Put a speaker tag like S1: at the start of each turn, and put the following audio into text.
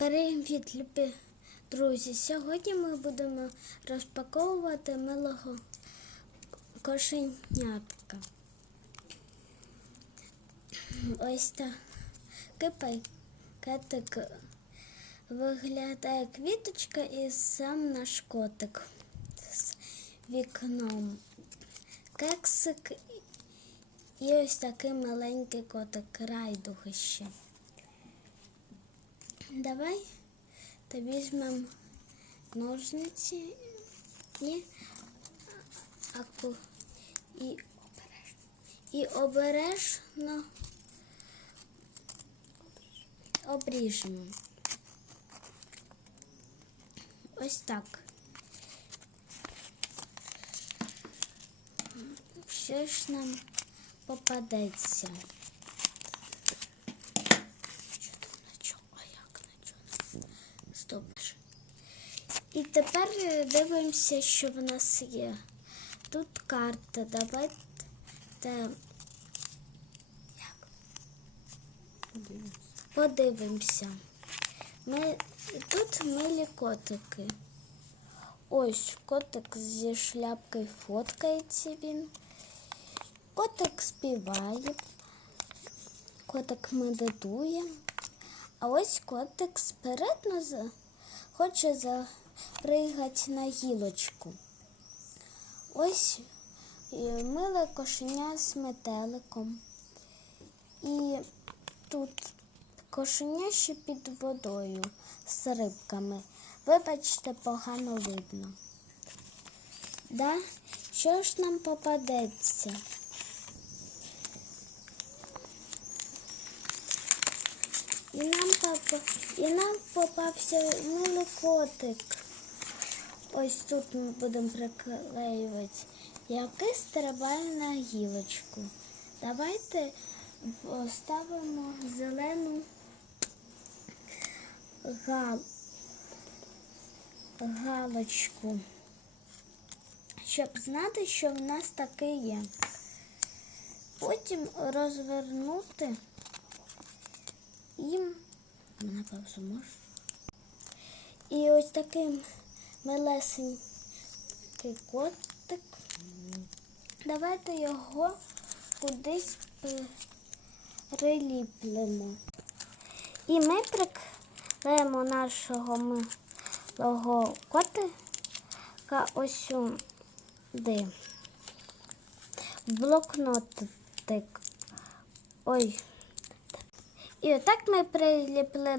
S1: Привіт, любі друзі! Сьогодні ми будемо розпаковувати милого кошенятка. Ось такий пакетик виглядає квіточка і сам наш котик з вікном. Кексик і ось такий маленький котик райдугище. Давай та візьмемо ножниці і, аку, і, і обережно обріжемо. Ось так. Що ж нам попадеться? Що там на чому? А як на чому? Стоп. І тепер е, дивимося, що в нас є. Тут карта. Давайте. Подивимося. Ми... Тут милі котики. Ось котик зі шляпкою фоткається він. Котик співає, котик медитує. А ось котик спередно за... хоче запригати на гілочку. Ось е, миле кошеня з метеликом. І тут кошеня ще під водою з рибками. Вибачте, погано видно. Да? Що ж нам попадеться? І нам, попа... і нам попався милий котик. Ось тут ми будемо приклеювати, який стрибає на гілочку. Давайте поставимо зелену гал... галочку, щоб знати, що в нас таке є. Потім розвернути і на паузу можеш. І ось такий милесенький котик. Давайте його кудись приліплемо. І ми приклеїмо нашого милого котика ось сюди. Блокнотик. Ой. І отак ми приліпили